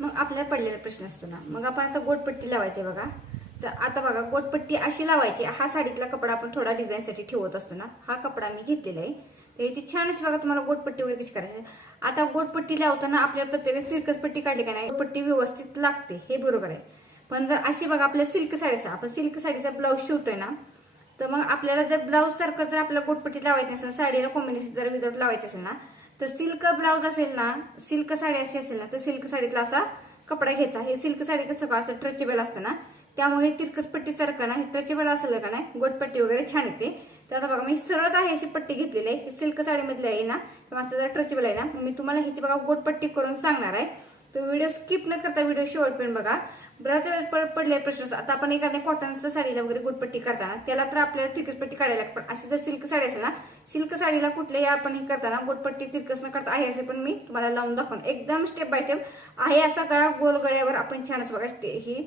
मग आपल्याला पडलेला प्रश्न असतो ना, मग आपण आता गोटपट्टी लावायची बघा. तर आता बघा गोटपट्टी अशी लावायची. हा साडीतला कपडा आपण थोडा डिझाईनसाठी ठेवत असतो ना, हा कपडा मी घेतलेला आहे. तर याची छान अशी बघा तुम्हाला गोटपट्टी वगैरे कशी करायची. आता गोटपट्टी लावताना आपल्याला प्रत्येक तिरकस पट्टी काढली का नाही, गोटपट्टी व्यवस्थित लागते हे बरोबर आहे. पण जर अशी बघा आपल्या सिल्क साडीचा, आपण सिल्क साडीचा ब्लाऊज शिवतोय ना, तर मग आपल्याला जर ब्लाऊज सारखं जर आपल्याला गोटपट्टी लावायची असेल, साडीला कॉम्बिनेशन जर विदाऊट लावायचं असेल ना, तर सिल्क ब्लाऊज असेल ना, सिल्क साडी अशी असेल ना, तर सिल्क साडीतला असा कपडा घ्यायचा. हे सिल्क साडी कसं का असं ट्रचेबल असतं ना, त्यामुळे तिरकस पट्टी सारखं ना ट्रचेबल असेल का नाही गोटपट्टी वगैरे छान येते. तर आता बघा मी सरळ आहे अशी पट्टी घेतलेली आहे, सिल्क साडीमधली आहे ना, तर असं जर ट्रचेबल आहे ना, मी तुम्हाला ह्याची बघा गोटपट्टी करून सांगणार आहे. तर व्हिडिओ स्किप न करता व्हिडिओ शेवटपर्यंत बघा. बराच वेळ पडले प्रश्न. आता आपण एखाद्या कॉटनच्या साडीला वगैरे गोटपट्टी करताना त्याला तर आपल्याला तिरकसपट्टी काढायला लागते. पण अशी जर सिल्क साडी असेल ना, सिल्क साडीला कुठल्याही आपण हे करताना गोटपट्टी तिरकस न करता आहे असे पण मी तुम्हाला लावून दाखवून एकदम स्टेप बाय स्टेप आहे असा गळा गोल गळ्यावर आपण छान असं बघा ही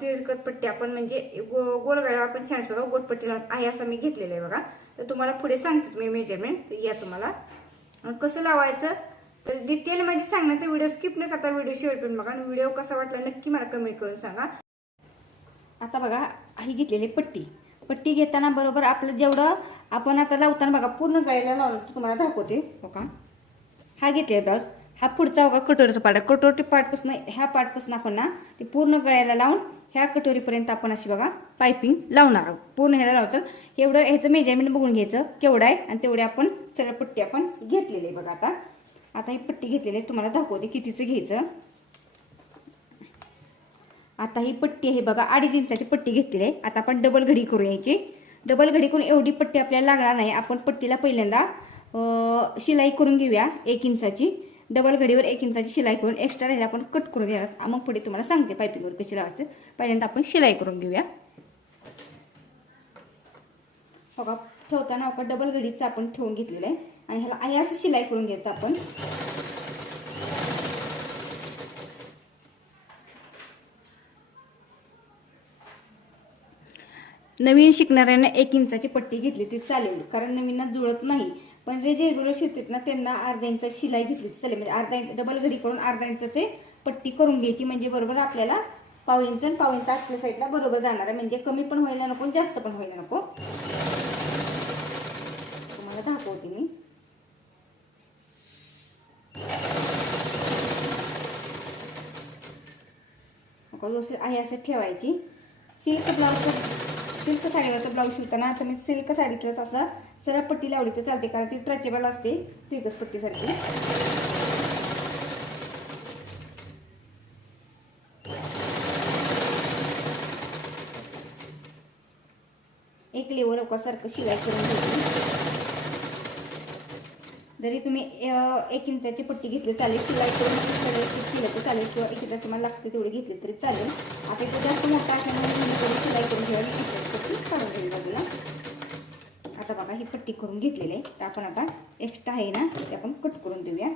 तिरकस पट्टी आपण म्हणजे गोल गळ्यावर आपण छान असं बघा गोटपट्टी लावून आहे असं मी घेतलेलं आहे बघा. तर तुम्हाला पुढे सांगतेच मी मेजरमेंट या तुम्हाला कसं लावायचं. तर डिटेलमध्ये सांगण्याचा व्हिडिओ स्किप न करता व्हिडिओ शेवटपर्यंत बघा. आणि व्हिडिओ कसा वाटला नक्की मला कमेंट करून सांगा. आता बघा ही घेतलेली पट्टी घेताना बरोबर आपलं जेवढं आपण आता लावताना बघा पूर्ण गळ्याला लावून तुम्हाला दाखवते बघा. हा घेतलेला ब्लाऊज, हा पुढचा बघा कटोरीचा पार्ट, कटोरी पार्टपासून ह्या पार्टपासून आपण ना ते पूर्ण गळ्याला लावून ह्या कटोरीपर्यंत आपण अशी बघा पायपिंग लावणार आहोत. पूर्ण ह्याला लावतं एवढं ह्याचं मेजरमेंट बघून घ्यायचं केवढं आहे आणि तेवढे आपण सरळ पट्टी आपण घेतलेली आहे बघा. आता ही पट्टी घेतलेली आहे तुम्हाला दाखवते कितीचं घ्यायचं. आता ही पट्टी आहे बघा 2.5 इंचाची पट्टी घेतलेली आहे. आता आपण डबल घडी करू यायची. डबल घडी करून एवढी पट्टी आपल्याला लागणार नाही. आपण पट्टीला पहिल्यांदा शिलाई करून घेऊया 1 इंचाची. डबल घडीवर 1 इंचाची शिलाई करून एक्स्ट्रा राहिला आपण कट करून घ्या. मग पुढे तुम्हाला सांगते पायपिंगवर कशी लावायचं. पहिल्यांदा आपण शिलाई करून घेऊया बघा. ठेवताना आपण डबल घडीचं आपण ठेवून घेतलेलं आहे आणि ह्याला आहे असं शिलाई करून घ्यायचं आपण. नवीन शिकणाऱ्यांना 1 इंचाची पट्टी घेतली ती चालेल, कारण नवीनना जुळत नाही. पण जे रेग्युलर शिवतात ना त्यांना अर्धा इंच शिलाई घेतली चालेल. म्हणजे अर्धा इंच डबल घडी करून अर्धा इंचाची पट्टी करून घ्यायची. म्हणजे बरोबर आपल्याला पाव इंच आतल्या साईडला बरोबर जाणार आहे. म्हणजे कमी पण व्हायला नको जास्त पण व्हायला नको. तुम्हाला दाखवते मी. आहे असं ठेवायची. सिल्क साडीवरचा ब्लाऊज शिवताना आता मी सिल्क साडीतलंच असं सरळ पट्टी लावली तर चालते, कारण ती ट्रचेबल असते तिरकस पट्टीसारखी. एक लेवल सारखं शिलाई करून घ्यायची. जरी तुम्ही 1 इंचाची पट्टी घेतली चालेल, शिलाई करून केलं तर चालेल, किंवा 1 इंच तुम्हाला लागते तेवढी घेतली तरी चालेल. आता इथे जास्त मोठा असल्यामुळे शिलाई करून घ्यावी. पट्टी काढून घ्यावी बाजूला. आता बघा ही पट्टी करून घेतलेली आहे. तर आपण आता एक्स्ट्रा आहे ना ते आपण कट करून देऊया.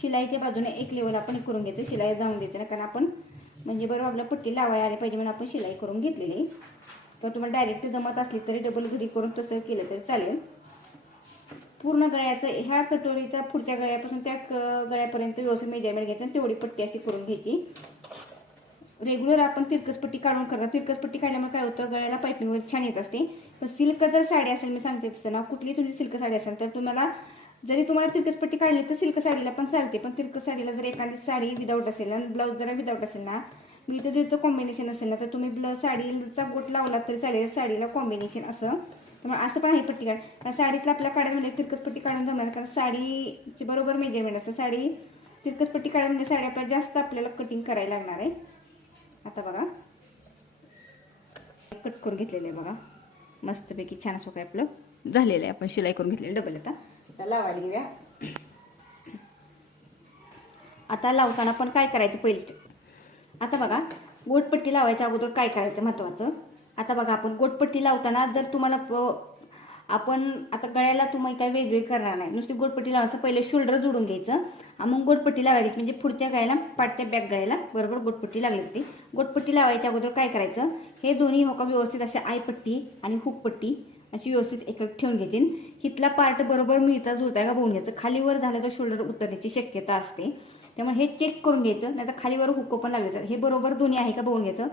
शिलाईच्या बाजूने एक लेवल आपण करून घ्यायचं. शिलाई जाऊन द्यायचं ना, कारण आपण म्हणजे बरोबर आपल्या पट्टी लावायला आली पाहिजे म्हणून आपण शिलाई करून घेतलेली. तर तुम्हाला डायरेक्ट जमत असली तरी डबल घडी करून तसं केलं तरी चालेल. पूर्ण गळ्याचं ह्या कटोरीचा पुढच्या गळ्यापासून त्या गळ्यापर्यंत व्यवस्थित मेजरमेंट घ्यायचं आणि तेवढी पट्टी अशी करून घ्यायची. रेग्युलर आपण तिरकस पट्टी काढून करतो. तिरकस पट्टी काढल्यामुळे काय होतं गळ्याला पायपिंग वगैरे छान येत असते. पण सिल्क जर साडी असेल, मी सांगते तसं ना, कुठली तुमची सिल्क साडी असेल तर तुम्हाला जरी तुम्हाला तिरकस पट्टी काढली तर सिल्क साडीला पण चालते. पण तिरकस साडीला जर एखादी साडी विदाऊट असेल आणि ब्लाऊज जरा विदाऊट असेल ना, मी तर त्याचं कॉम्बिनेशन असेल ना, तर तुम्ही साडीचा गोट लावला तरी चालेल. साडीला कॉम्बिनेशन असं असं पण आहे पट्टी काढ. साडीतला आपल्या काढायला म्हणजे तिरकस पट्टी काढून जमणार, कारण साडीची बरोबर मेजरमेंट असतं. साडी तिरकस पट्टी काढून म्हणजे साडी आपल्याला जास्त आपल्याला कटिंग करायला लागणार आहे. आता बघा कट करून घेतलेलं आहे बघा. मस्तपैकी छान असं काय आपलं झालेलं आहे. आपण शिलाई करून घेतलेलं डबल. आता लावायला घेऊया. आता लावताना पण काय करायचं पहिली स्टेप. आता बघा गोटपट्टी लावायच्या अगोदर काय करायचं महत्वाचं. आता बघा आपण गोटपट्टी लावताना जर तुम्हाला आपण आता गळ्याला तुम्ही काही वेगळी करणार नाही, नुसती गोटपट्टी लावायचं. पहिले शोल्डर जोडून घ्यायचं आणि मग गोटपट्टी लावायची, म्हणजे पुढच्या गळ्याला पाठच्या बॅक गळ्याला बरोबर गोटपट्टी लागली होती. गोटपट्टी लावायच्या अगोदर काय करायचं, हे दोन्ही हो का व्यवस्थित असे आयपट्टी आणि हुकपट्टी अशी व्यवस्थित एक ठेवून घेतील. हितला पार्ट बरोबर मिळता जुळताय का बघून घ्यायचं. खालीवर झालं तर शोल्डर उतरण्याची शक्यता असते, त्यामुळे हे चेक करून घ्यायचं. नाही तर खालीवर हुक पण लागायचं. हे बरोबर दोन्ही आहे का बघून घ्यायचं.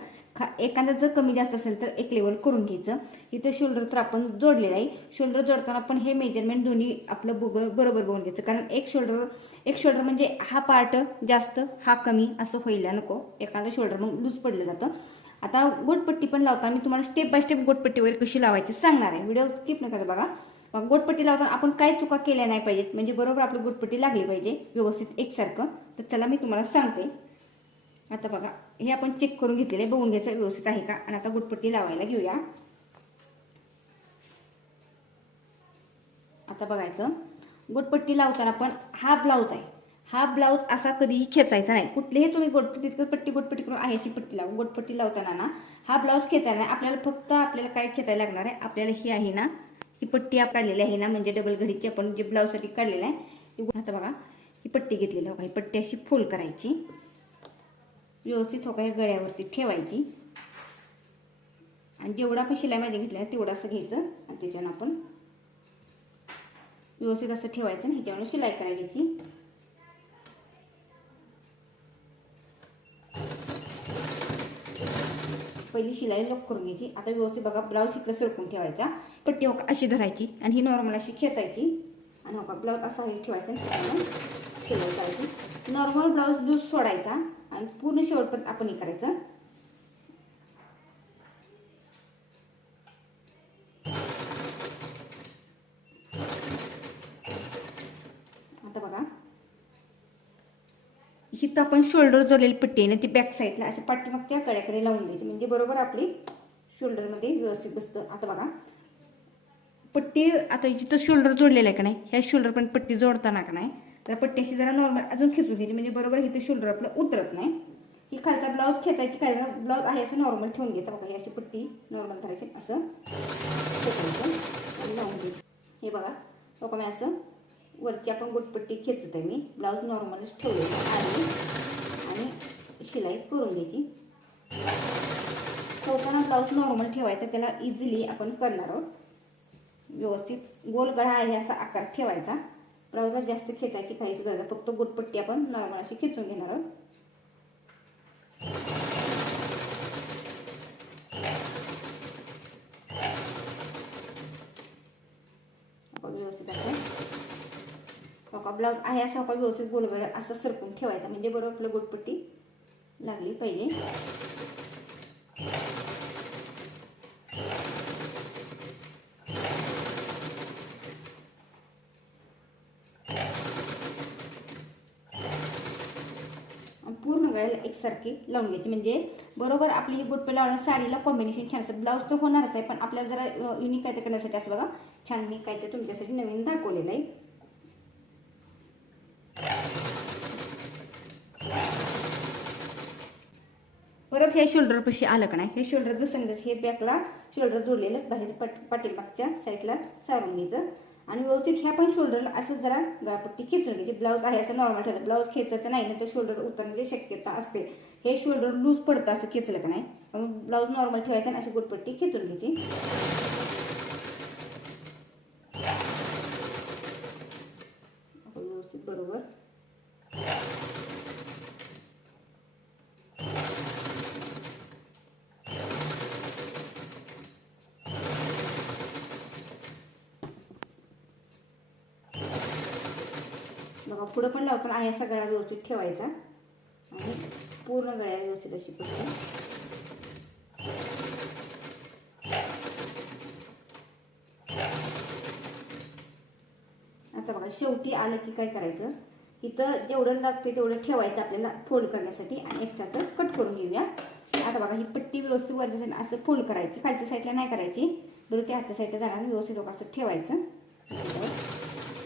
एखादा जर कमी जास्त असेल तर एक लेवल करून घ्यायचं. इथं शोल्डर तर आपण जोडलेलं आहे. शोल्डर जोडताना पण हे मेजरमेंट दोन्ही आपलं बरोबर बघून घ्यायचं, कारण एक शोल्डर म्हणजे हा पार्ट जास्त हा कमी असं व्हायला नको. एखादं शोल्डर मग लूज पडलं जातं. आता गोटपट्टी पण लावताना मी तुम्हाला स्टेप बाय स्टेप गोटपट्टी वगैरे कशी लावायची सांगणार आहे. व्हिडिओ स्किप नका बघा. मग गोटपट्टी लावताना आपण काय चुका केल्या नाही पाहिजेत, म्हणजे बरोबर आपली गोटपट्टी लागली पाहिजे व्यवस्थित एकसारखं. तर चला मी तुम्हाला सांगते. आता बघा, हे आपण चेक करून घेतलेले, बघून घ्यायचं व्यवस्थित आहे का. आणि आता गोटपट्टी लावायला घेऊया. आता बघायचं, गोटपट्टी लावताना पण हा ब्लाऊज आहे, हा ब्लाऊज असा कधीही खेचायचा नाही. कुठलीही तुम्ही गोटपट्टी करून आहे अशी पट्टी लावू. गोटपट्टी लावताना ना हा ब्लाऊज खेचायला नाही आपल्याला. फक्त आपल्याला काय खेचायला लागणार आहे, आपल्याला ही आहे ना, ही पट्टी काढलेली आहे ना, म्हणजे डबल घडीची आपण जे ब्लाऊजसाठी काढलेलं आहे. आता बघा, ही पट्टी घेतलेली हो का, ही पट्टी अशी फोल्ड करायची व्यवस्थित हो का, या गळ्यावरती ठेवायची. आणि जेवढा आपण शिलाई माझ्या घेतल्या तेवढं असं घ्यायचं आणि त्याच्यानं आपण व्यवस्थित असं ठेवायचं आणि ह्याच्यावर शिलाई करायची. पहिली शिलाई लॉक करून घ्यायची. आता व्यवस्थित बघा, ब्लाऊज इकडे सरकून ठेवायचा. पट्टी हो का अशी धरायची आणि ही नॉर्मल अशी खेचायची आणि हो का ब्लाऊज असा हे ठेवायचा. शिलाई करायची. नॉर्मल ब्लाऊज लूज सोडायचा आणि पूर्ण शेवटपर्यंत आपण हे करायचं. आता बघा, हिथं आपण शोल्डर जोडलेली पट्टी आहे ना, ती बॅक साईडला असं पाठीमागच्या गळ्याकडे लावून द्यायची, म्हणजे बरोबर आपली शोल्डरमध्ये व्यवस्थित बसतं. आता बघा, पट्टी आता जिथं शोल्डर जोडलेलं आहे का नाही, ह्या शोल्डर पण पट्टी जोडताना का नाही, तर पट्टी अशी जरा नॉर्मल अजून खेचून घ्यायची, म्हणजे बरोबर इथं शोल्डर आपलं उतरत नाही. ही खालचा ब्लाऊज खेचायची, खालचा ब्लाऊज आहे असं नॉर्मल ठेवून घ्यायचं. बघा, ही अशी पट्टी नॉर्मल करायची, असं खेचायचं आणि लावून घ्यायची. हे बघा, बघा मी असं वरची आपण गोटपट्टी खेचत आहे, मी ब्लाऊज नॉर्मलच ठेवलेली आहे आणि शिलाई करून घ्यायची. ठेवताना ब्लाऊज नॉर्मल ठेवायचा, त्याला इझिली आपण करणार आहोत. व्यवस्थित गोल गळा आहे असा आकार ठेवायचा. ब्लाऊजला जास्त खेचायची काहीच गरज, फक्त गोटपट्टी आपण नॉर्मल अशी खेचून घेणार आहोत. व्यवस्थित असं ब्लाऊज आहे असं का व्यवस्थित गोलगळा असं सरकून ठेवायचा, म्हणजे बरोबर आपलं गोटपट्टी लागली पाहिजे. पूर्ण गळ्याला एकसारखी लावून घ्यायची, म्हणजे बरोबर आपली ही गोटपट्टी लावणं साडीला कॉम्बिनेशन छान असतं. ब्लाऊज तर होणारच आहे, पण आपल्याला जरा युनिक काय ते करण्यासाठी असं बघा छान मी काय ते तुमच्यासाठी नवीन दाखवलेलं आहे. परत हे शोल्डर पाशी आलं का नाही, हे शोल्डर जर समजा हे बॅकला शोल्डर जोडलेलं बाहेर पाठीमागच्या साईडला सारून घ्यायचं आणि व्यवस्थित ह्या पण शोल्डरला असं जरा गळापट्टी खेचून घ्यायची. ब्लाऊज आहे असं नॉर्मल ठेवायचं, ब्लाऊज खेचायचं नाही ना तर शोल्डर उतरण्याची शक्यता असते. हे शोल्डर लूज पडतं असं खेचलं का नाही, ब्लाऊज नॉर्मल ठेवायचं आणि अशी गोटपट्टी खेचून घ्यायची. व्यवस्थित बरोबर बघा, पुढं पण लावताना आहे असा गळा व्यवस्थित ठेवायचा आणि पूर्ण गळ्या व्यवस्थित अशी पट्टी. आता बघा, शेवटी आलं की काय करायचं, इथं जेवढं लागते तेवढं ठेवायचं आपल्याला फोल्ड करण्यासाठी आणि एक्स्ट्राचं कट करून घेऊया. आता बघा, ही पट्टी व्यवस्थित वरच्या असं फोल्ड करायची, खालच्या साईडला नाही करायची, बरोबर त्या हातच्या साईडला जाणार व्यवस्थित असं ठेवायचं.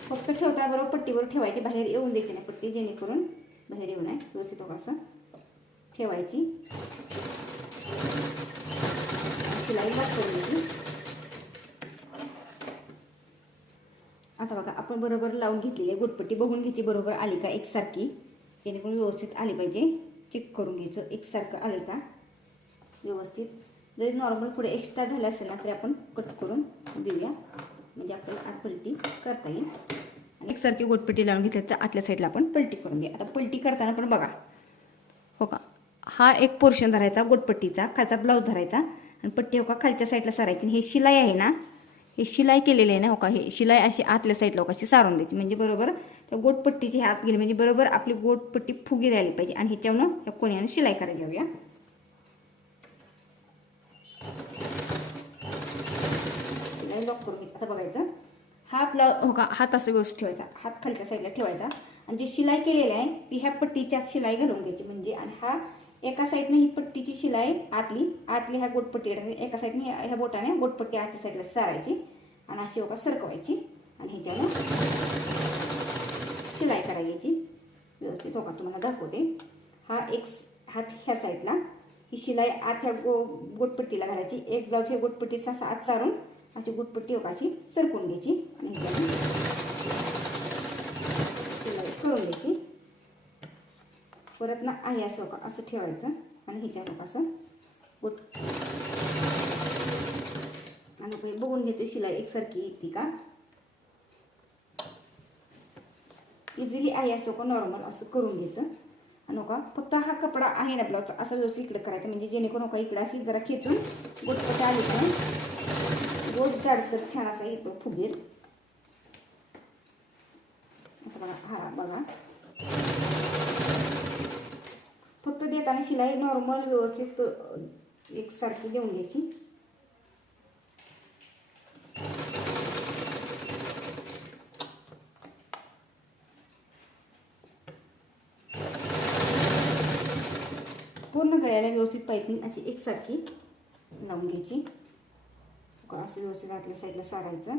फक्त ठेवता बरोबर पट्टीवर ठेवायची, बाहेर येऊन द्यायची नाही पट्टी, जेणेकरून बाहेर येऊ नये. व्यवस्थित असं ठेवायची, शिलाई करून घ्यायची. आता बघा आपण बरोबर लावून घेतलेली आहे गोटपट्टी. बघून घ्यायची बरोबर आली का एकसारखी, जेणेकरून व्यवस्थित आली पाहिजे. चेक करून घ्यायचं एकसारखं आलं का व्यवस्थित. जरी नॉर्मल पुढे एक्स्ट्रा झालं असेल ना तरी आपण कट करून देऊया, म्हणजे आपल्याला आत पलटी करता येईल. आणि एकसारखी गोटपट्टी लावून घेतली तर आतल्या साईडला आपण पलटी करून घ्या. आता पलटी करताना पण बघा, हो का, हा एक पोर्शन धरायचा गोटपट्टीचा, खालचा ब्लाऊज धरायचा आणि पट्टी हो का खालच्या साईडला सारायची. हे शिलाई आहे ना, हे शिलाई केलेली आहे ना, हो का, हे शिलाई अशी आतल्या साईडला हो कशी सारून द्यायची, म्हणजे बरोबर त्या गोटपट्टीची हात गेली म्हणजे बरोबर आपली गोटपट्टी फुगी राहिली पाहिजे. आणि ह्याच्यावरून या कोण्यानं शिलाई करायला घेऊया. शिलाई लॉक करून घ्यायची. आता बघायचं हा ब्लाऊज हो का, हात असं व्यवस्थित ठेवायचा, हात खालच्या साईडला ठेवायचा आणि जी शिलाई केलेली आहे ती ह्या पट्टीच्या शिलाई घालून घ्यायची. म्हणजे आणि हा एका साईडने ही पट्टीची शिलाई आतली ह्या गोटपट्टी एका साईडने ह्या बोटाने गोटपट्टी आतल्या साईडला सारायची आणि अशी हो का सरकवायची आणि ह्याच्यानं शिलाई करायची व्यवस्थित. हो का, तुम्हाला दाखवते. हा एक हात ह्या साईडला, ही शिलाई आत ह्या गोटपट्टीला घालायची. एक ब्लाऊज ह्या गोटपट्टीचा आत सारून अशी गोटपट्टी हो का अशी सरकून घ्यायची आणि ह्याच्यानं शिलाई करून घ्यायची. परत ना आहे असं हो का असं ठेवायचं आणि ह्याच्यावर असं गोट आणि बघून घ्यायचं शिलाई एकसारखी येते का. इझिली आहे असं का नॉर्मल असं करून घ्यायचं. आणि का फक्त हा कपडा आहे ना ब्लाऊजचा असं व्यवस्थित इकडे करायचं, म्हणजे जेणेकरून का इकडे अशी जरा खेचून गोटपट्टी आली का गोट जाडसर छान असा येतो फुगेल. असं बघा, हा बघा फक्त देताना शिलाई नॉर्मल व्यवस्थित एकसारखी देऊन घ्यायची. पूर्ण गळ्याला व्यवस्थित पाइपिंग अशी एकसारखी लावून घ्यायची. असं व्यवस्थित आतल्या साईडला सारायचं.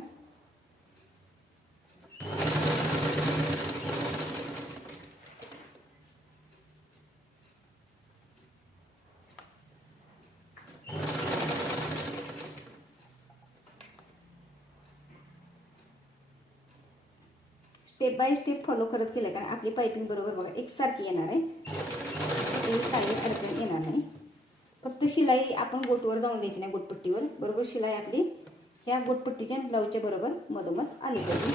स्टेप बाय स्टेप फॉलो करत केलं कारण आपली पाइपिंग बरोबर बघा एकसारखी येणार आहे, काही अडचण येणार नाही. फक्त शिलाई आपण गोटवर जाऊन द्यायची नाही, गोटपट्टीवर बरोबर शिलाई आपली ह्या गोटपट्टीच्या ब्लाऊजच्या बरोबर मधोमध आली पाहिजे.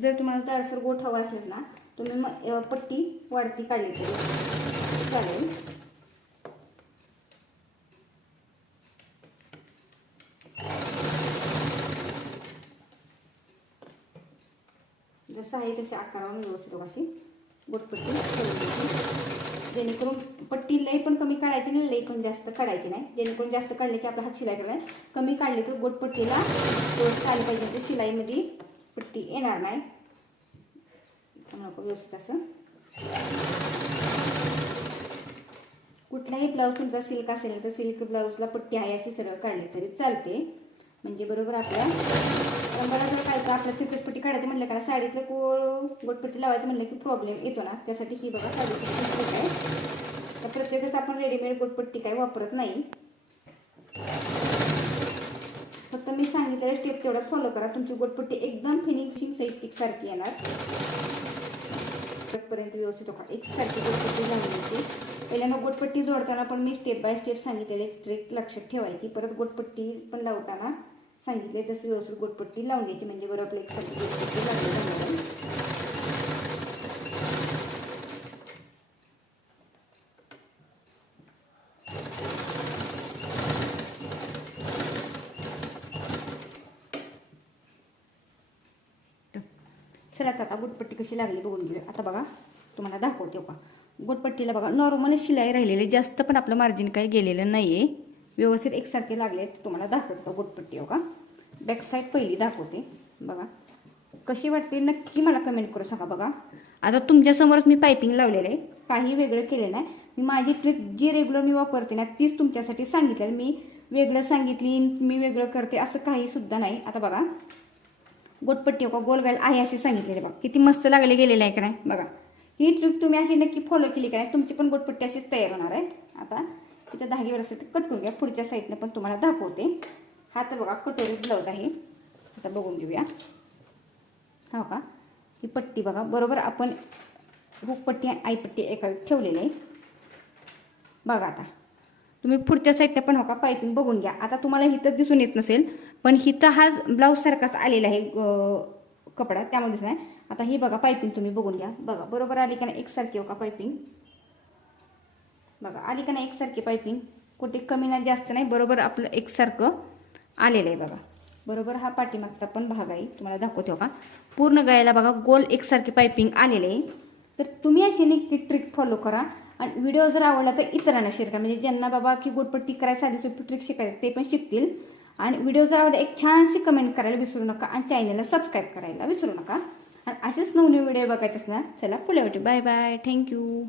जर तुम्हाला जाडसर गोट हवा असेल ना तुम्ही मग पट्टी वाढती काढली तरी चालेल. जसं आहे तसे आकारावर व्यवस्थित अशी गोटपट्टी जेणेकरून पट्टी लई पण कमी काढायची नाही, लई पण जास्त काढायची नाही. जेणेकरून जास्त काढले की आपला हात शिलाई करायला, कमी काढले तर गोटपट्टीला व्यवस्थित आली पाहिजे, तर शिलाईमध्ये पट्टी येणार नाही. व्यवस्थित असं कुठलाही ब्लाऊज तुमचा सिल्क असेल तर सिल्क ब्लाऊजला पट्टी आहे अशी सरळ काढली तरी चालते. म्हणजे बरोबर आपल्या रंगाला जर काय आपल्या तिरकटपट्टी काढायचं म्हटलं का साडीतलं गोटपट्टी लावायचं म्हटलं की प्रॉब्लेम येतो ना, त्यासाठी ही बघा साडीची ट्रिक आहे. तर प्रत्येकच आपण रेडीमेड गोटपट्टी काही वापरत नाही. फक्त मी सांगितलेलं स्टेप तेवढा फॉलो करा, तुमची गोटपट्टी एकदम फिनिशिंग सहित एकसारखी येणार. पर्यंत व्यवस्थित एकसारखी गोटपट्टी झाली. पहिल्यांदा गोटपट्टी जोडताना पण मी स्टेप बाय स्टेप सांगितलेले ट्रिक लक्षात ठेवायची. परत गोटपट्टी पण लावताना सांगितले तसं व्यवस्थित गोटपट्टी लावून घ्यायची, म्हणजे बरोबर आपल्या एकसारखी गोटपट्टी लागली. चला आता गोटपट्टी कशी लागली बघून घेऊया. आता बघा तुम्हाला दाखवते का गोटपट्टीला बघा नॉर्मली शिलाई राहिलेली, जास्त पण आपलं मार्जिन काही गेलेलं नाहीये, व्यवस्थित एकसारखे लागले. तुम्हाला दाखवतो गोटपट्टी हो का. बॅक साईड पहिली दाखवते बघा कशी वाटते नक्की मला कमेंट करू सांगा. बघा आता तुमच्यासमोरच मी पाइपिंग लावलेलं आहे, काही वेगळं केलेलं नाही. मी माझी ट्रिक जी रेग्युलर मी वापरते ना तीच तुमच्यासाठी सांगितलेलं. मी वेगळं सांगितली मी वेगळं करते असं काही सुद्धा नाही. आता बघा गोटपट्टी हो का गोल गाल आहे असे सांगितलेले बघा किती मस्त लागले गेलेले आहे का नाही. बघा ही ट्रिक तुम्ही अशी नक्की फॉलो केली का नाही, तुमची पण गोटपट्टी अशीच तयार होणार आहे. आता इथं धागेवर असेल तर कट करून घ्या. पुढच्या साईडनं पण तुम्हाला दाखवते. हा तर बघा कटोरी ब्लाऊज आहे. आता बघून घेऊया. हो का, ही पट्टी बघा बरोबर आपण हुकपट्टी आणि आईपट्टी एका ठेवलेली आहे. बघा आता तुम्ही पुढच्या साईडने पण हो का पायपिंग बघून घ्या. आता तुम्हाला हिथं दिसून येत नसेल, पण हिथं हा ब्लाऊज सारखाच आलेला आहे कपडा, त्यामध्येच नाही. आता ही बघा पायपिंग तुम्ही बघून घ्या. बघा बरोबर आली का नाही एकसारखी हो का पायपिंग. बघा आली का नाही एकसारखी पायपिंग, कुठे कमी नाही जास्त नाही, बरोबर आपलं एकसारखं आलेलं आहे. बघा बरोबर हा पाठीमागचा पण भाग आहे, तुम्हाला दाखवते हो का. पूर्ण गळ्याला बघा गोल एकसारखी पायपिंग आलेले आहे. तर तुम्ही अशी नक्की ट्रिक फॉलो करा. आणि व्हिडिओ जर आवडला तर इतरांना शेअर करा, म्हणजे ज्यांना बाबा की गोटपट्टी करायला साधी सोपी ट्रिक शिकायची ते पण शिकतील. आणि व्हिडिओ जर आवडला एक छानशी कमेंट करायला विसरू नका आणि चॅनलला सबस्क्राईब करायला विसरू नका. आणि असेच नवनवीन व्हिडिओ बघायचे असणार. चला पुढे भेटू. Bye bye. थँक्यू.